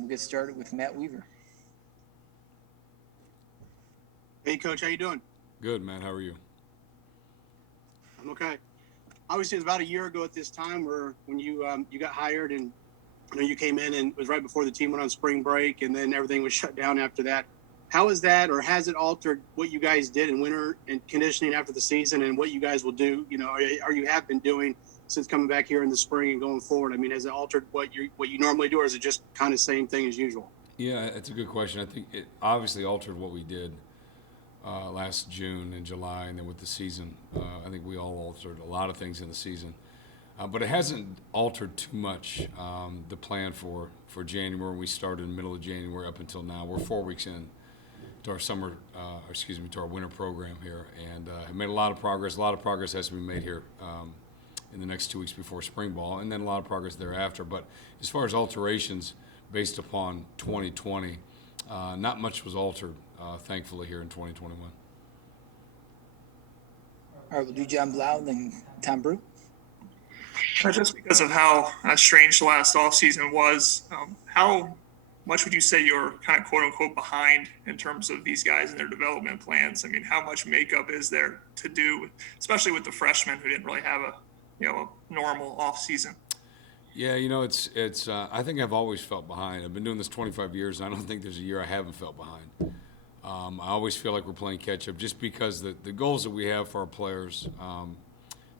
We'll get started with Matt Weaver. Hey, Coach, how you doing? Good, man. How are you? I'm okay. Obviously, it was about a year ago at this time when you got hired, and you came in, and it was right before the team went on spring break, and then everything was shut down after that. How is that, or has it altered what you guys did in winter and conditioning after the season, and what you guys will do? Or you have been doing since coming back here in the spring and going forward? I mean, has it altered what you normally do, or is it just kind of same thing as usual? Yeah, it's a good question. I think it obviously altered what we did last June and July, and then with the season. I think we all altered a lot of things in the season. But it hasn't altered too much the plan for January. We started in the middle of January up until now. We're 4 weeks in to our to our winter program here, and have made a lot of progress. A lot of progress has to be made here in the next 2 weeks before spring ball, and then a lot of progress thereafter. But as far as alterations based upon 2020, not much was altered, thankfully, here in 2021. All right, we'll do John Blau, then Tom Brew. Just because of how strange the last offseason was, how much would you say you're kind of quote unquote behind in terms of these guys and their development plans? I mean, how much makeup is there to do, especially with the freshmen who didn't really have a normal offseason? Yeah, it's. I think I've always felt behind. I've been doing this 25 years, and I don't think there's a year I haven't felt behind. I always feel like we're playing catch up, just because the goals that we have for our players,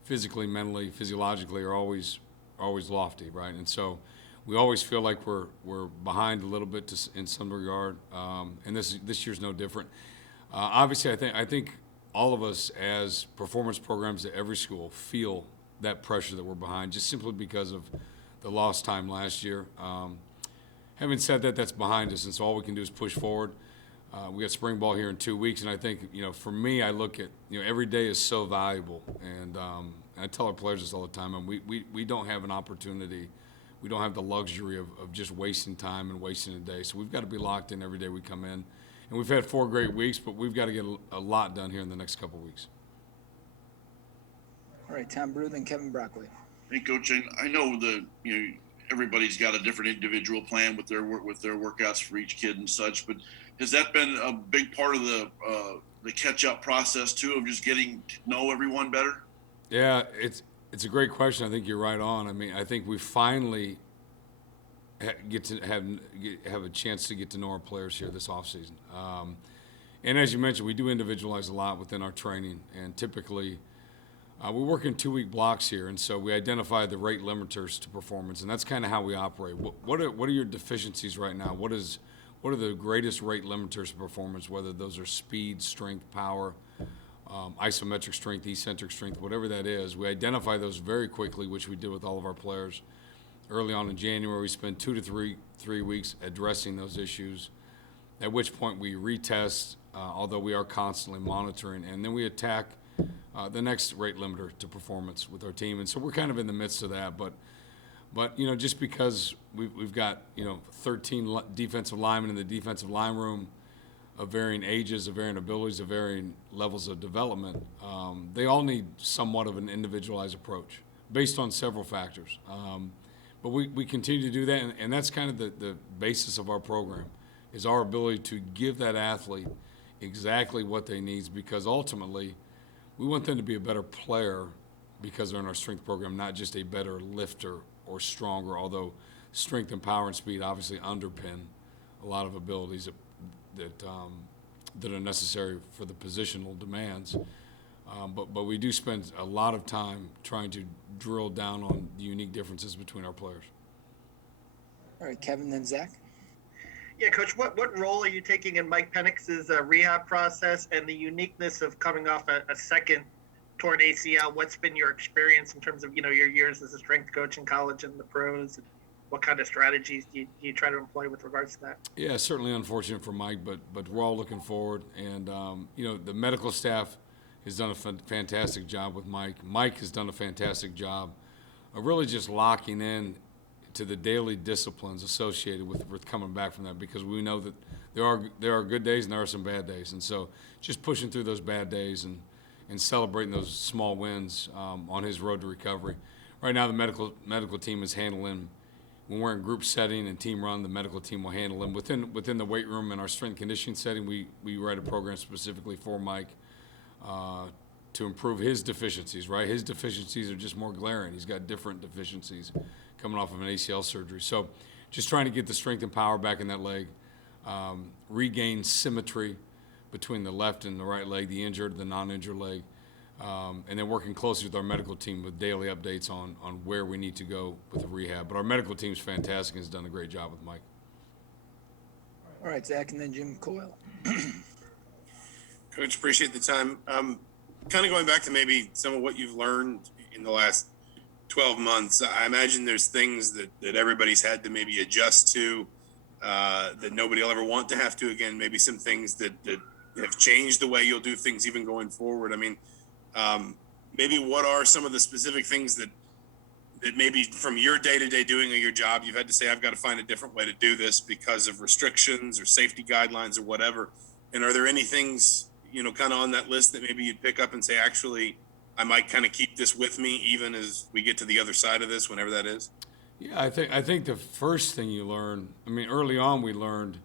physically, mentally, physiologically, are always lofty, right? And so we always feel like we're behind a little bit in some regard, and this year's no different. Obviously, I think all of us as performance programs at every school feel that pressure that we're behind, just simply because of the lost time last year. Having said that, that's behind us, and so all we can do is push forward. We got spring ball here in 2 weeks, and I think, for me, I look at, every day is so valuable, and I tell our players this all the time, and we don't have an opportunity, we don't have the luxury of just wasting time and wasting a day, so we've got to be locked in every day we come in. And we've had 4 great weeks, but we've got to get a lot done here in the next couple of weeks. All right, Tom Brew, then Kevin Broccoli. Hey, Coach, and I know everybody's got a different individual plan with their workouts for each kid and such, but has that been a big part of the catch-up process too, of just getting to know everyone better? Yeah, it's a great question. I think you're right on. I mean, I think we finally get to have a chance to get to know our players here this offseason. And as you mentioned, we do individualize a lot within our training, and typically we work in 2-week blocks here, and so we identify the rate limiters to performance, and that's kind of how we operate. What are your deficiencies right now? What are the greatest rate limiters to performance, whether those are speed, strength, power, isometric strength, eccentric strength, whatever that is. We identify those very quickly, which we did with all of our players. Early on in January, we spent 2 to 3 weeks addressing those issues, at which point we retest, although we are constantly monitoring, and then we attack the next rate limiter to performance with our team. And so we're kind of in the midst of that, but just because we've got 13 defensive linemen in the defensive line room of varying ages, of varying abilities, of varying levels of development, they all need somewhat of an individualized approach based on several factors. But we continue to do that, and that's kind of the basis of our program, is our ability to give that athlete exactly what they need, because ultimately we want them to be a better player because they're in our strength program, not just a better lifter or stronger, although strength and power and speed obviously underpin a lot of abilities that are necessary for the positional demands. But we do spend a lot of time trying to drill down on the unique differences between our players. All right, Kevin, then Zach. Yeah, Coach, what role are you taking in Mike Penix's rehab process and the uniqueness of coming off a second torn ACL? What's been your experience in terms of, your years as a strength coach in college and the pros? And what kind of strategies do you try to employ with regards to that? Yeah, certainly unfortunate for Mike, but we're all looking forward. And, the medical staff has done a fantastic job with Mike. Mike has done a fantastic job of really just locking in to the daily disciplines associated with coming back from that, because we know that there are good days and there are some bad days. And so just pushing through those bad days and celebrating those small wins on his road to recovery. Right now the medical team is handling when we're in group setting and team run, the medical team will handle them. Within the weight room and our strength conditioning setting, we write a program specifically for Mike to improve his deficiencies, right? His deficiencies are just more glaring. He's got different deficiencies coming off of an ACL surgery. So just trying to get the strength and power back in that leg, regain symmetry between the left and the right leg, the injured, the non-injured leg, and then working closely with our medical team with daily updates on where we need to go with the rehab. But our medical team's fantastic and has done a great job with Mike. All right, Zach, and then Jim Coyle. Coach, appreciate the time. Kind of going back to maybe some of what you've learned in the last 12 months, I imagine there's things that everybody's had to maybe adjust to that nobody will ever want to have to again, maybe some things that have changed the way you'll do things even going forward. I mean, maybe what are some of the specific things that maybe from your day-to-day doing of your job, you've had to say, I've got to find a different way to do this because of restrictions or safety guidelines or whatever. And are there any things, kind of on that list that maybe you'd pick up and say, actually, I might kind of keep this with me even as we get to the other side of this, whenever that is? Yeah, I think the first thing you learn, early on we learned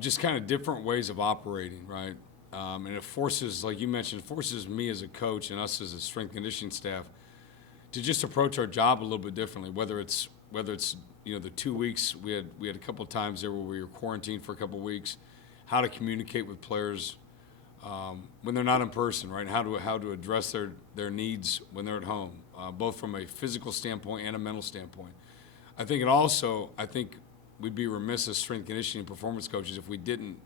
just kind of different ways of operating, right? And it forces, like you mentioned, forces me as a coach and us as a strength conditioning staff to just approach our job a little bit differently. Whether it's the 2 weeks we had a couple of times there where we were quarantined for a couple of weeks, how to communicate with players when they're not in person, right? How to address their needs when they're at home, both from a physical standpoint and a mental standpoint. I think we'd be remiss as strength conditioning performance coaches if we didn't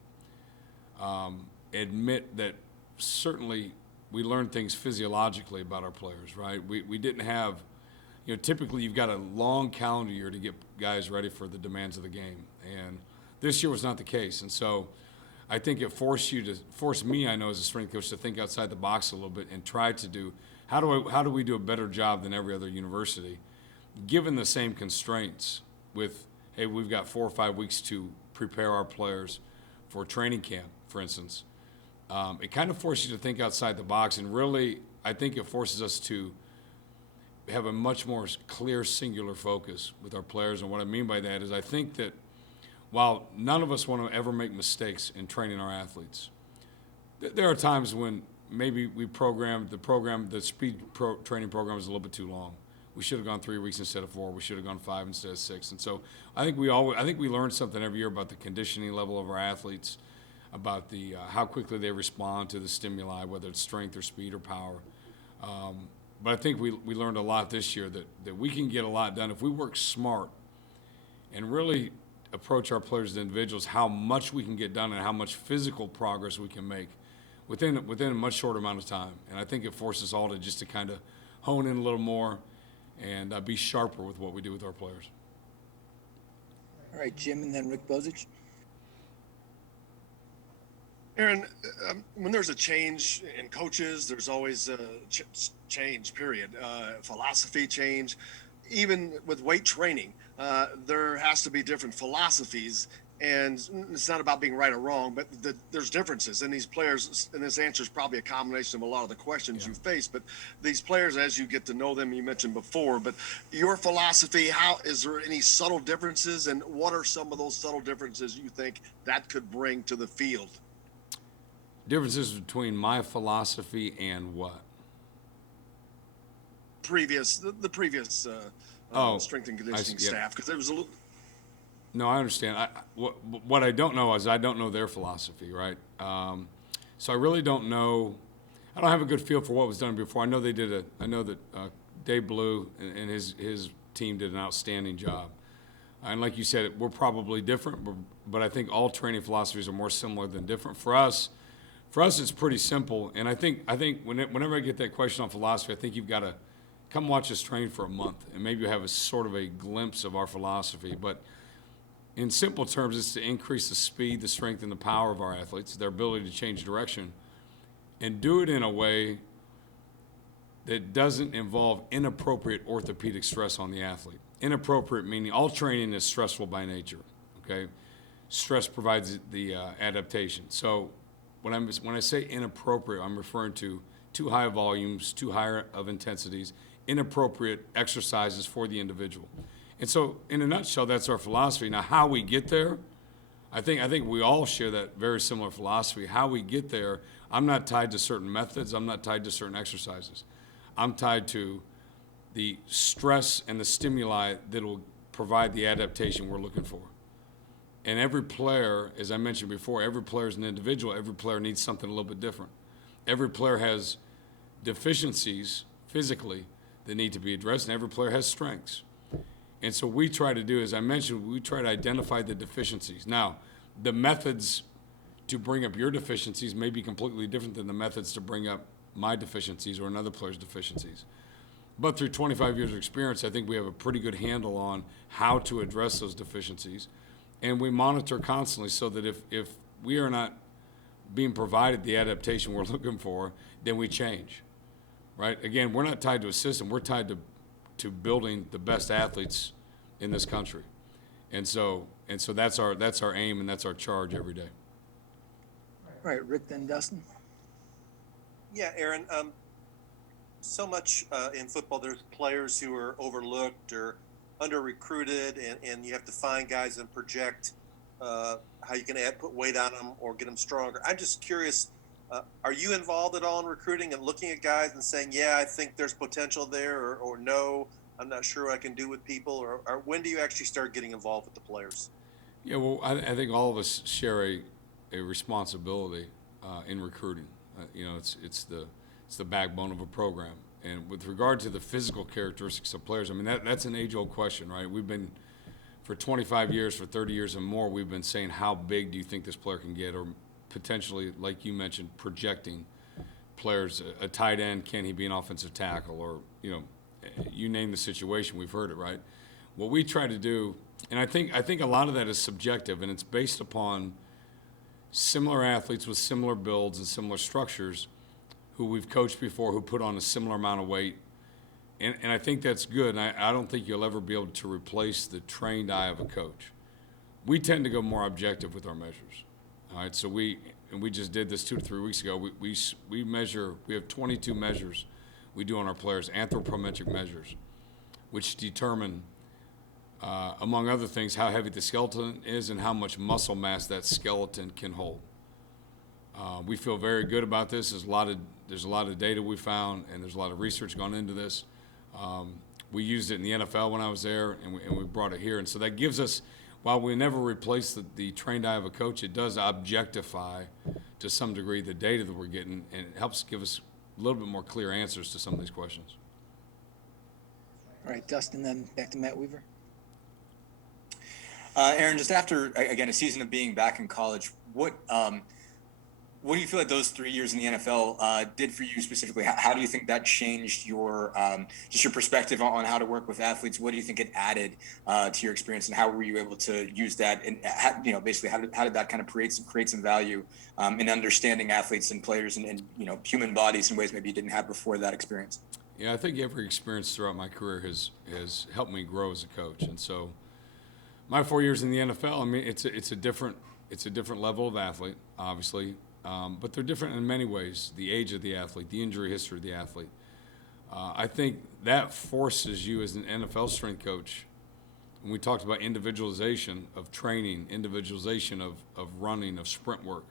admit that certainly we learned things physiologically about our players, right? We didn't have, typically you've got a long calendar year to get guys ready for the demands of the game. And this year was not the case. And so I think it forced me, I know, as a strength coach to think outside the box a little bit and try to do, how do we do a better job than every other university, given the same constraints with, hey, we've got 4 or 5 weeks to prepare our players for training camp, for instance. It kind of forces you to think outside the box, and really, I think it forces us to have a much more clear, singular focus with our players. And what I mean by that is I think that while none of us want to ever make mistakes in training our athletes, there are times when maybe we the speed training program is a little bit too long. We should have gone 3 weeks instead of 4. We should have gone 5 instead of 6. And so I think we learn something every year about the conditioning level of our athletes, about the how quickly they respond to the stimuli, whether it's strength or speed or power. But I think we learned a lot this year that we can get a lot done if we work smart and really approach our players as individuals, how much we can get done and how much physical progress we can make within a much shorter amount of time. And I think it forces us all to kind of hone in a little more and be sharper with what we do with our players. All right, Jim, and then Rick Bozich. Aaron, when there's a change in coaches, there's always a change, period. Philosophy change. Even with weight training, there has to be different philosophies. And it's not about being right or wrong, but there's differences. And these players, and this answer is probably a combination of a lot of the questions you face. But these players, as you get to know them, you mentioned before, but your philosophy, is there any subtle differences? And what are some of those subtle differences you think that could bring to the field? Differences between my philosophy and what? The previous strength and conditioning staff, because there was a little. No, I understand. What I don't know is I don't know their philosophy, right? So I really don't know. I don't have a good feel for what was done before. I know that Dave Blue and his team did an outstanding job. And like you said, we're probably different, but I think all training philosophies are more similar than different. For us, it's pretty simple. And I think whenever I get that question on philosophy, I think you've got to come watch us train for a month, and maybe you'll have a sort of a glimpse of our philosophy. But in simple terms, it's to increase the speed, the strength, and the power of our athletes, their ability to change direction, and do it in a way that doesn't involve inappropriate orthopedic stress on the athlete. Inappropriate meaning all training is stressful by nature, okay? Stress provides the adaptation. So when I say inappropriate, I'm referring to too high of volumes, too high of intensities, inappropriate exercises for the individual. And so, in a nutshell, that's our philosophy. Now, how we get there, I think we all share that very similar philosophy. How we get there, I'm not tied to certain methods. I'm not tied to certain exercises. I'm tied to the stress and the stimuli that will provide the adaptation we're looking for. And every player, as I mentioned before, every player is an individual. Every player needs something a little bit different. Every player has deficiencies physically that need to be addressed, and every player has strengths. And so we try to do, as I mentioned, we try to identify the deficiencies. Now, the methods to bring up your deficiencies may be completely different than the methods to bring up my deficiencies or another player's deficiencies. But through 25 years of experience, I think we have a pretty good handle on how to address those deficiencies. And we monitor constantly so that if we are not being provided the adaptation we're looking for, then we change, right? Again, we're not tied to a system. We're tied to building the best athletes in this country. And so that's our aim and that's our charge every day. All right, Rick, then Dustin. Yeah, Aaron. So much in football, there's players who are overlooked or under-recruited, and you have to find guys and project how you can put weight on them or get them stronger. I'm just curious, are you involved at all in recruiting and looking at guys and saying, yeah, I think there's potential there, or no, I'm not sure what I can do with people, or when do you actually start getting involved with the players? Yeah, well, I think all of us share a responsibility in recruiting. It's the backbone of a program. And with regard to the physical characteristics of players, I mean, that's an age-old question, right? We've been, for 25 years, for 30 years and more, we've been saying, how big do you think this player can get? Or potentially, like you mentioned, projecting players. A tight end, can he be an offensive tackle? Or, you name the situation, we've heard it, right? What we try to do, and I think a lot of that is subjective, and it's based upon similar athletes with similar builds and similar structures who we've coached before, who put on a similar amount of weight. And I think that's good, and I don't think you'll ever be able to replace the trained eye of a coach. We tend to go more objective with our measures. All right, so we just did this 2 to 3 weeks ago. We measure, we have 22 measures we do on our players, anthropometric measures, which determine, among other things, how heavy the skeleton is and how much muscle mass that skeleton can hold. We feel very good about this. There's a lot of data we found, and there's a lot of research gone into this. We used it in the NFL when I was there, and we brought it here. And so that gives us, while we never replace the trained eye of a coach, it does objectify to some degree the data that we're getting, and it helps give us a little bit more clear answers to some of these questions. All right, Dustin, then back to Matt Weaver. Aaron, just after, again, a season of being back in college, what do you feel like those 3 years in the NFL did for you specifically? How do you think that changed your just your perspective on how to work with athletes? What do you think it added to your experience, and how were you able to use that? And basically, how did that kind of create some value in understanding athletes and players and human bodies in ways maybe you didn't have before that experience? Yeah, I think every experience throughout my career has helped me grow as a coach, and so my 4 years in the NFL, I mean, it's a different level of athlete, obviously. But they're different in many ways. The age of the athlete, the injury history of the athlete. I think that forces you as an NFL strength coach, when we talked about individualization of training, individualization of running, of sprint work,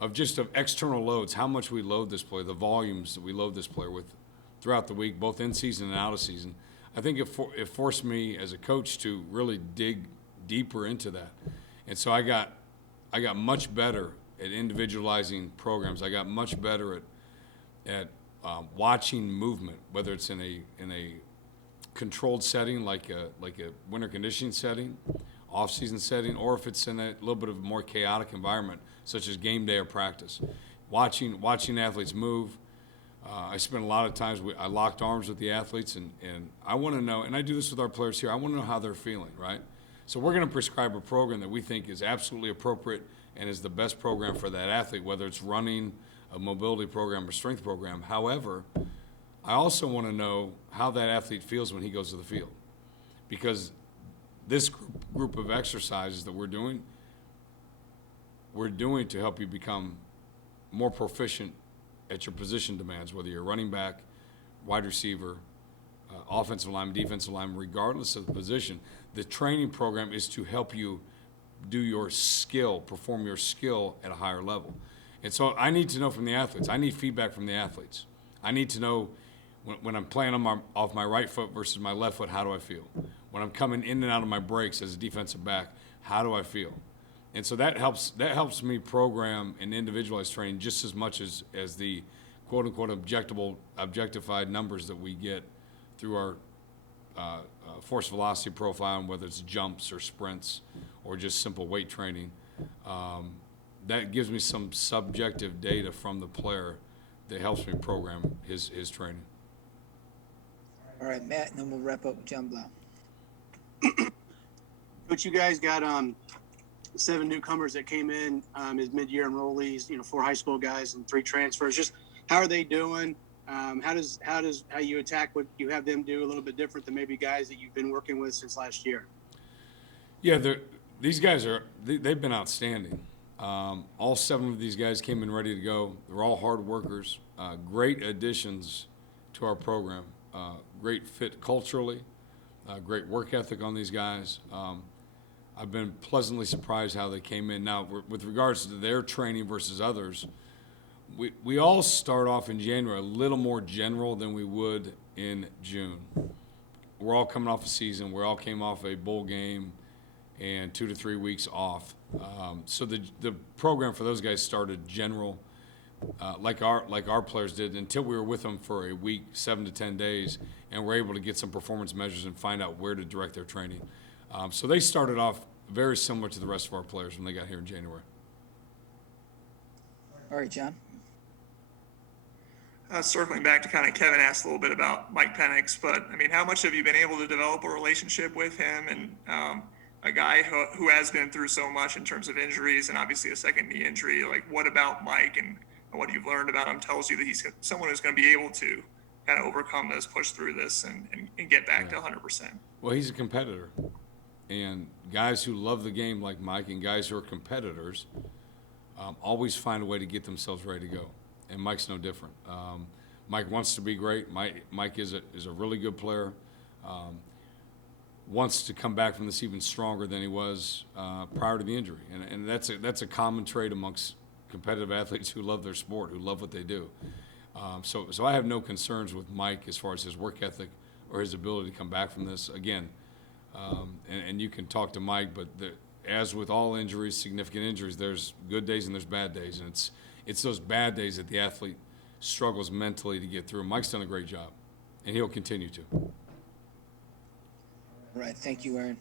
of external loads, how much we load this player, the volumes that we load this player with throughout the week, both in season and out of season. I think it forced me as a coach to really dig deeper into that. And so I got much better at individualizing programs. I got much better at watching movement, whether it's in a controlled setting like a winter conditioning setting, off-season setting, or if it's in a little bit of a more chaotic environment, such as game day or practice. Watching athletes move. I spent a lot of times, I locked arms with the athletes, and I want to know, and I do this with our players here, I want to know how they're feeling, right? So we're going to prescribe a program that we think is absolutely appropriate and is the best program for that athlete, whether it's running, a mobility program, or strength program. However, I also want to know how that athlete feels when he goes to the field, because this group of exercises that we're doing to help you become more proficient at your position demands, whether you're running back, wide receiver, offensive lineman, defensive lineman, regardless of the position. The training program is to help you do your skill, perform your skill at a higher level. And so I need to know from the athletes. I need feedback from the athletes. I need to know when I'm playing off my right foot versus my left foot, how do I feel? When I'm coming in and out of my breaks as a defensive back, how do I feel? And so that helps me program and individualize training just as much as the quote unquote objectified numbers that we get through our force velocity profile, and whether it's jumps or sprints or just simple weight training. That gives me some subjective data from the player that helps me program his training. All right, Matt, and then we'll wrap up with John Blau. Coach, you guys got 7 newcomers that came in as mid-year enrollees. 4 high school guys and 3 transfers. Just how are they doing? How you attack what you have them do a little bit different than maybe guys that you've been working with since last year? Yeah, these guys they've been outstanding. All 7 of these guys came in ready to go. They're all hard workers, great additions to our program, great fit culturally, great work ethic on these guys. I've been pleasantly surprised how they came in. Now, with regards to their training versus others, we all start off in January a little more general than we would in June. We're all coming off a season. We all came off a bowl game and 2 to 3 weeks off. So the program for those guys started general, like our players did, until we were with them for a week, 7 to 10 days, and we're able to get some performance measures and find out where to direct their training. So they started off very similar to the rest of our players when they got here in January. All right, John. Circling back to kind of Kevin asked a little bit about Mike Penix, but I mean, how much have you been able to develop a relationship with him, and a guy who has been through so much in terms of injuries and obviously a second knee injury? Like, what about Mike and what you've learned about him tells you that he's someone who's going to be able to kind of overcome this, push through this, and get back to 100%? Well, he's a competitor, and guys who love the game like Mike and guys who are competitors always find a way to get themselves ready to go. And Mike's no different. Mike wants to be great. Mike is a really good player. Wants to come back from this even stronger than he was prior to the injury, and that's a common trait amongst competitive athletes who love their sport, who love what they do. So I have no concerns with Mike as far as his work ethic or his ability to come back from this. Again, and you can talk to Mike, but as with all injuries, significant injuries, there's good days and there's bad days, and it's those bad days that the athlete struggles mentally to get through. Mike's done a great job, and he'll continue to. All right, thank you, Aaron.